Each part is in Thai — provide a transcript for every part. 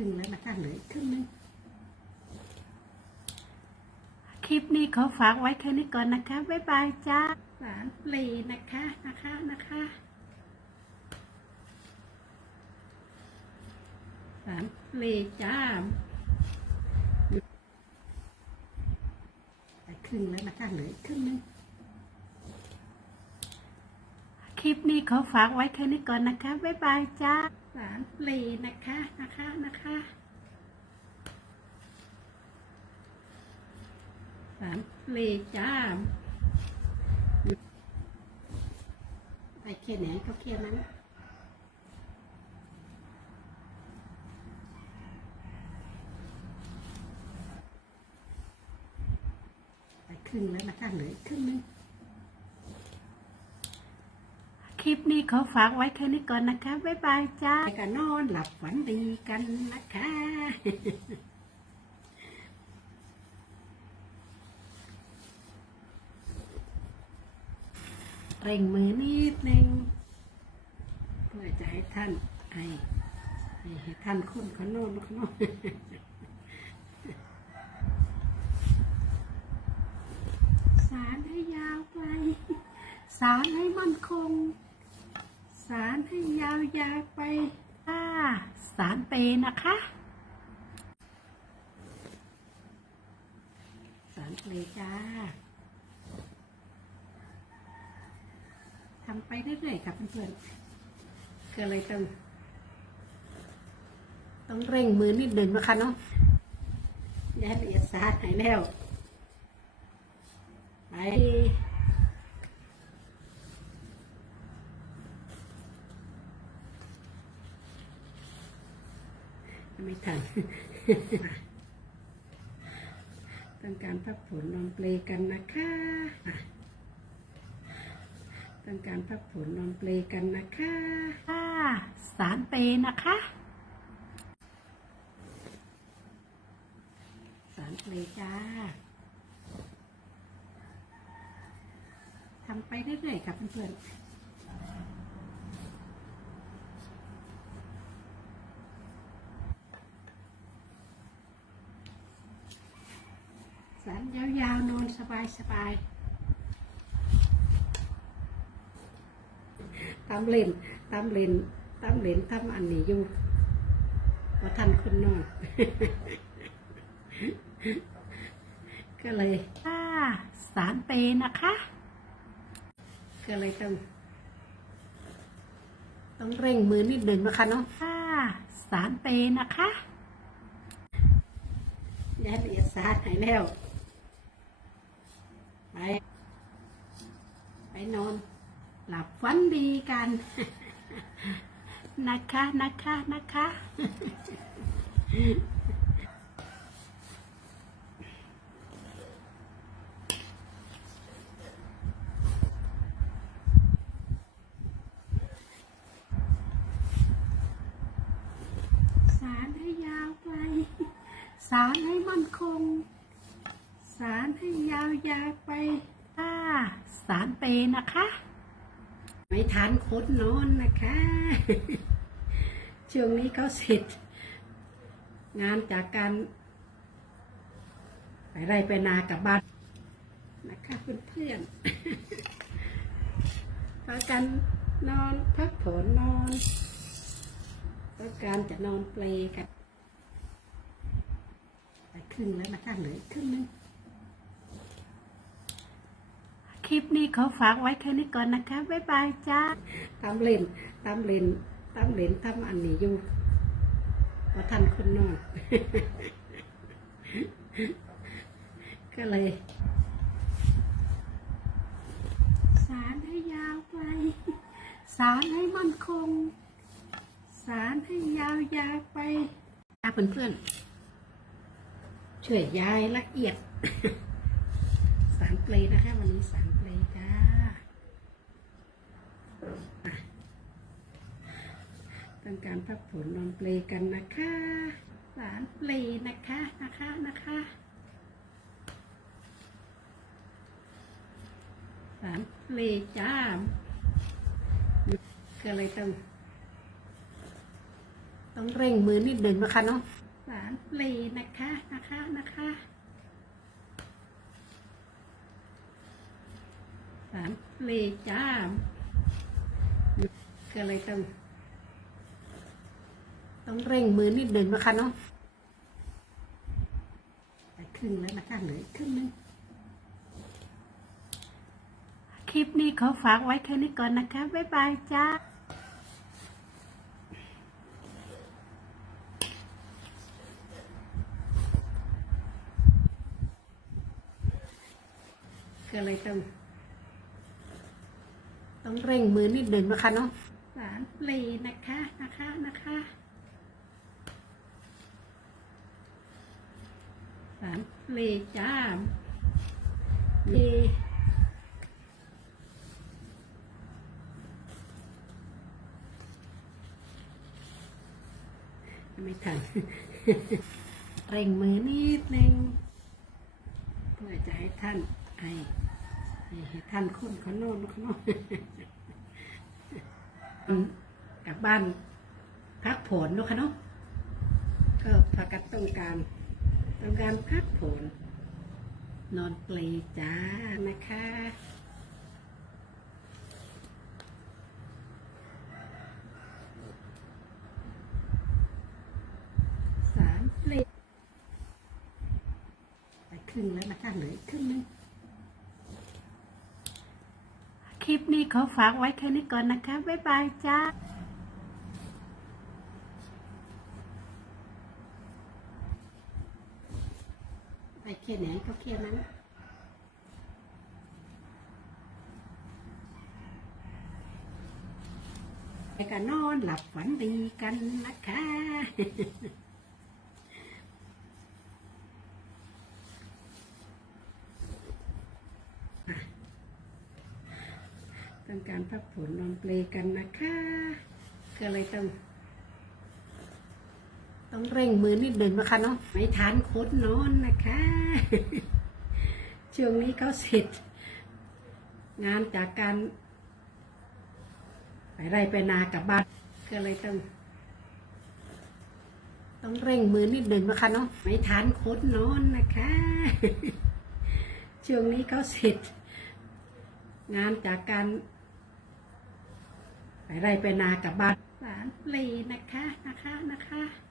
รึ่งแล้วนะคะเหลืออีกครึ่งนึงคลิปนี้ขอฝากไว้แค่นี้ก่อนนะคะ บ๊ายบายจ้าสารปลีนะคะนะคะนะคะสารปลีจ้าไปครึ่งแล้วนะคะเหลืออีกครึ่งนึงคลิปนี้ขอฝากไว้แค่นี้ก่อนนะคะ บ๊ายบายจ้า สารปลีนะคะนะคะนะคะสารปลีจ้าไปแค่ไหนก็แค่นั้นไปครึ่งแล้วนะคะเหลือครึ่งนึง คลิปนี้ขอฝากไว้แค่นี้ก่อนนะคะ บ๊ายบายจ้ากันนอนหลับฝันดีกันนะคะเร่งมือนิดนึงเพื่อจะให้ท่านให้ให้ท่านคนเขานอนเขานอนสารให้ยาวไป สารให้มั่นคง สารให้ยาวยาวไปจ้าสารเปย์นะคะ สารเพลจ้าทำไปเรื่อยๆครับเพื่อนๆก็เลยต้องต้องเร่งมือนิดหนึ่งนะคะเนาะอย่าให้ละเอียดสาหายแล้วไป ไม่ทันต้องการพักผ่อนนอนเปลกันนะคะอะต้องการพักผ่อนนอนเปลกันนะคะจ้าสารเปย์นะคะ สารเปลจ้าทำไปเรื่อยๆครับเพื่อนๆ สารยาวๆนอนสบายๆตามเล่นตามเล่นตามเล่นทำอันนี้อยู่ว่าทันคนนอน ก็เลยจ้าสารเปย์นะคะ ก็เลยต้อง ต้องเร่งมือนิดหนึ่งนะคะเนาะจ้าสารเปย์นะคะอย่าให้ละเอียดสาหายแล้ว ไป ไปนอน หลับฝันดีกัน นะคะนะคะนะคะสารให้ยาวไป สารให้มั่นคง สารให้ยาวยาวไปจ้าสารเปย์นะคะ ไม่ทานคดนอนนะคะ ช่วงนี้เขาเสร็จ งานจากการไปไร่ไปนากลับบ้านนะคะเพื่อนๆพากันนอนพักผ่อนนอนต้องการจะนอนเปลกันไปครึ่งแล้วนะคะเหลืออีกครึ่งนึง ค ลิปนี้ขอฝากไว้แค่นี้ก่อนนะคะ บ๊ายบายจ้าตามเล่นตามเล่นตามเล่นทำอันนี้อยู่ว่าทันคนนอนก็เลย สารให้ยาวไป สารให้มั่นคง สารให้ยาวยาวไปอาเพื่อนๆช่วยยายละเอียดสารเปลนะคะวันนี้สารเปลจ้า ต้องการพักผ่อนนอนเปลกันนะคะสารเปลนะคะนะคะนะคะสารเปลจ้าก็เลยต้องต้องต้องเร่งมือนิดหนึ่งนะคะเนาะสามเปลนะคะนะคะนะคะสามเปลจ้าก็เลยต้อง ต้องเร่งมือนิดหนึ่งนะคะเนาะไปครึ่งแล้วนะคะเหลืออีกครึ่งนึงคลิปนี้ขอฝากไว้แค่นี้ก่อนนะคะ บ๊ายบายจ้าก็เลยต้องต้องเร่งมือนิดหนึ่งนะคะเนาะสามเปลนะคะนะคะนะคะ สามเปลจ้าเยไม่ทันเร่งมือนิดนึงเพื่อจะให้ท่านไอให้ท่านคนเขาโน่นเขาโน่นอืมกลับบ้านพักผ่อนเนอะคะเนาะก็พากันต้องการต้อ งการพักผ่อนนอนเปลจ้านะคะสามเปลไปครึ่งแล้วนะคะเหลืออีกครึ่งนึงคลิปนี้ขอฝากไว้แค่นี้ก่อนนะคะ บ๊ายบายจ้า ไปแค่ไหนก็แค่นั้นแล้วก็นอนหลับฝันดีกันนะคะต้องการพักผ่อนนอนเปลกันนะคะ ก็เลยต้อง ต้องเร่งมือนิดหนึ่งนะคะเนาะไม่ทานคดนอนนะคะ ช่วงนี้เขาเสร็จ งานจากการไปไร่ไปนากับบ้านก็เลยต้อง ต้องเร่งมือนิดหนึ่งนะคะเนาะไม่ทานคดนอนนะคะ ช่วงนี้เขาเสร็จ งานจากการไปไร่ไปนากับบ้านสามเปลีนะคะนะคะนะคะ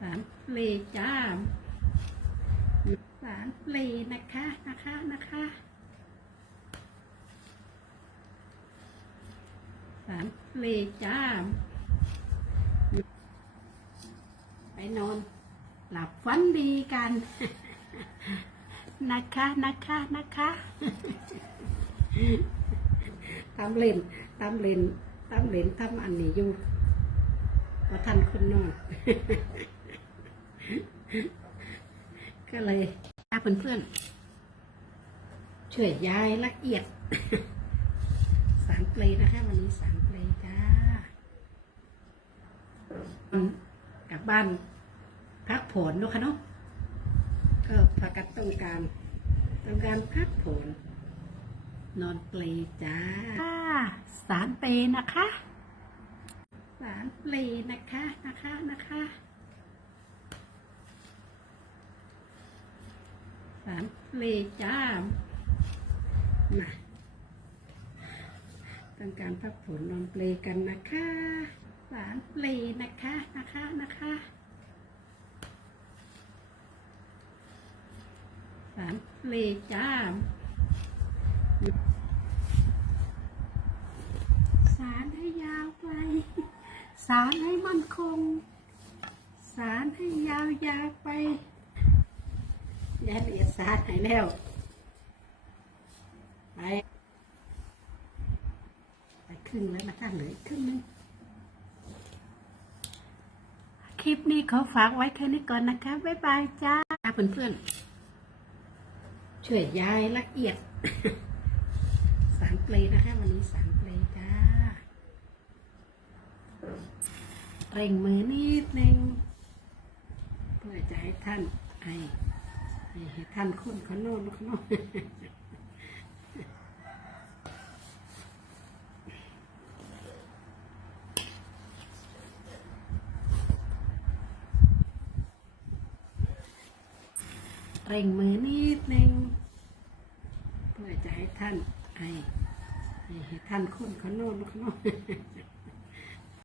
สามเลจ้าสามเลนะคะนะคะนะคะสามเลจ้า ไปนอน หลับฝันดีกัน นะคะนะคะนะคะตามเล่นตามเล่นตามเล่นทำอันนี้อยู่ว่าท่านคนนอน ก็เลยพาเพื่อนๆช่วยยายละเอียดสามเปลนะคะวันนี้สามเปลจ้าอืมกลับบ้านพักผ่อนเนอะคะเนาะก็พากันต้องการต้องการพักผ่อนนอนเปลจ้าค่ะสารเปนะคะสารเปลนะคะนะคะนะคะ สารเปลจ้ามาต้องการพักผ่อนนอนเปลกันนะคะสารเปลนะคะนะคะนะคะสารเปลจ้าสารให้ยาวไกลสารให้มั่นคง สารให้ยาวยาวไป ยายละเอียดสารให้แล้วไปไปครึ่งแล้วนะคะเหลืออีกครึ่งนึงคลิปนี้ขอฝากไว้แค่นี้ก่อนนะคะ บ๊ายบายจ้าเพื่อนๆช่วยยายละเอียดสารเปลนะคะวันนี้สารเปลจ้าเร่งมือนิดนึงเพื่อจะให้ท่านไอ ท่านคุ้นขน่มขนมเร่งมือนิดนึงเพื่อจะให้ท่านให้ให้ท่านคุ้นขนมขนม